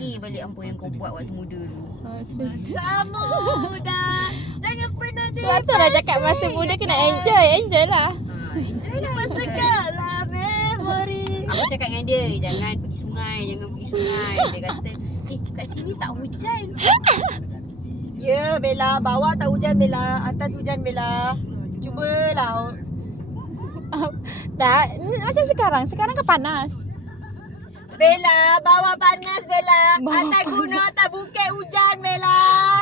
fikir balik apa yang kau buat waktu muda dulu. Sama dah. Jangan pernah Sebab tu lah cakap masa muda kena enjoy. Enjoy lah. Enjoy lah. Simpan segala memori. Aku cakap dengan dia, jangan pergi sungai. Dia kata, kat sini tak hujan. Ya, Bella. Bawah tak hujan, Bella. Atas hujan, Bella. Cubalah. Tak, macam sekarang. Sekarang kan panas. Bella, bawah panas, Bella. Bawah Atas gunung, atas bukit hujan, Bella.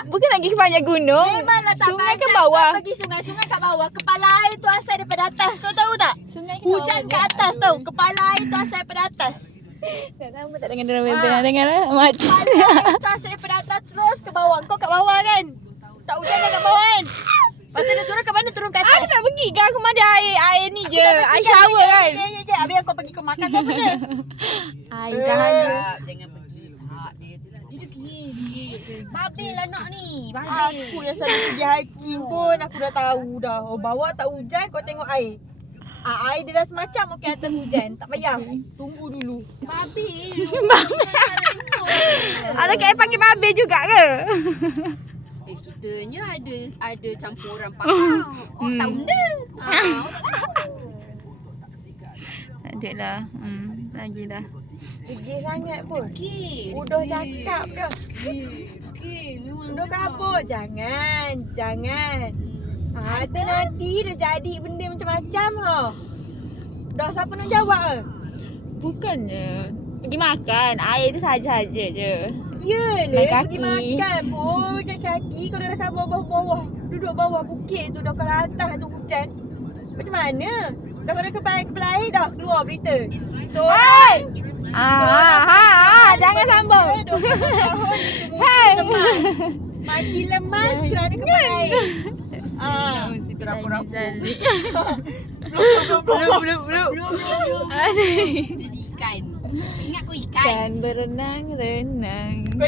Bukan lagi banyak gunung. Memanglah tak Sungai banyak. ke bawah? Kau pergi sungai kat bawah. Kepala air tu asal daripada atas. Kau tahu tak? Sungai ke Hujan bawah kat je. atas tau. Kepala air tu asal daripada atas. Tak tahu tak dengar dia orang dengar lah. Macam. Kepala air tu asal daripada atas terus ke bawah. Kau kat bawah kan? Tak hujan kan kat bawah kan? Lepas tu dia turun ke mana? Turun ke atas. Aku tak pergi kan. Aku mandi air ni je. Dah pergi Air shower kan. Ya. Habis kau pergi kau makan kau mana? Air sahaja. Jangan pergi. Tak, dia duduk. Babil lah nak ni. Aku yang selalu pergi hiking pun aku dah tahu dah. Oh, bawah tak hujan kau tengok air. Air dia dah semacam okey atas hujan. Tak payah. Tunggu dulu. Babil. Ada kat panggil babe juga ke? Kitanya ada campuran faham. Oh, tak benda. Tak ada lah. Lagi dah. Pergi sangat pun. Okey. Udah cakap dah. Okey. Memang Udah kabut. Jangan. Ada nanti dah jadi benda macam-macam ha. Dah siapa nak jawab ke? Bukannya. Pergi makan. Air tu saja-saja je. Yelah, Main pergi kaki. makan pun jalan kaki. Kau dah kat bawah. Duduk bawah bukit tu dah kalau atas tu hujan. Macam mana? Dah pada kepala air dah keluar berita. So, Jangan sambung. 20 tahun Hey. mati lemas kerana kepala air. Mesti terapu-rapu. Belum. Jadi ikan. Ingat kau ikan. Kan berenang-renang.